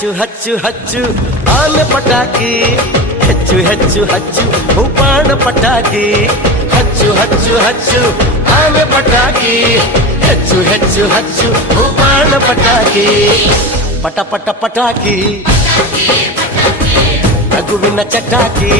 ಹಚ್ಚು ಹಚ್ಚು ಹಚ್ಚು ಆನೆ ಪಟಾಕಿ ಹೆಚ್ಚು ಹೆಚ್ಚು ಹಚ್ಚು ಉಪಾಣ ಪಟಾಕಿ ಹಚ್ಚು ಹಚ್ಚು ಹಚ್ಚು ಆನೆ ಪಟಾಕಿ ಹೆಚ್ಚು ಹೆಚ್ಚು ಹಚ್ಚು ಉಪಾಣ ಪಟಾಕಿ ಪಟ ಪಟ ಪಟಾಕಿ ನಗುವಿನ ಚಟಾಕಿ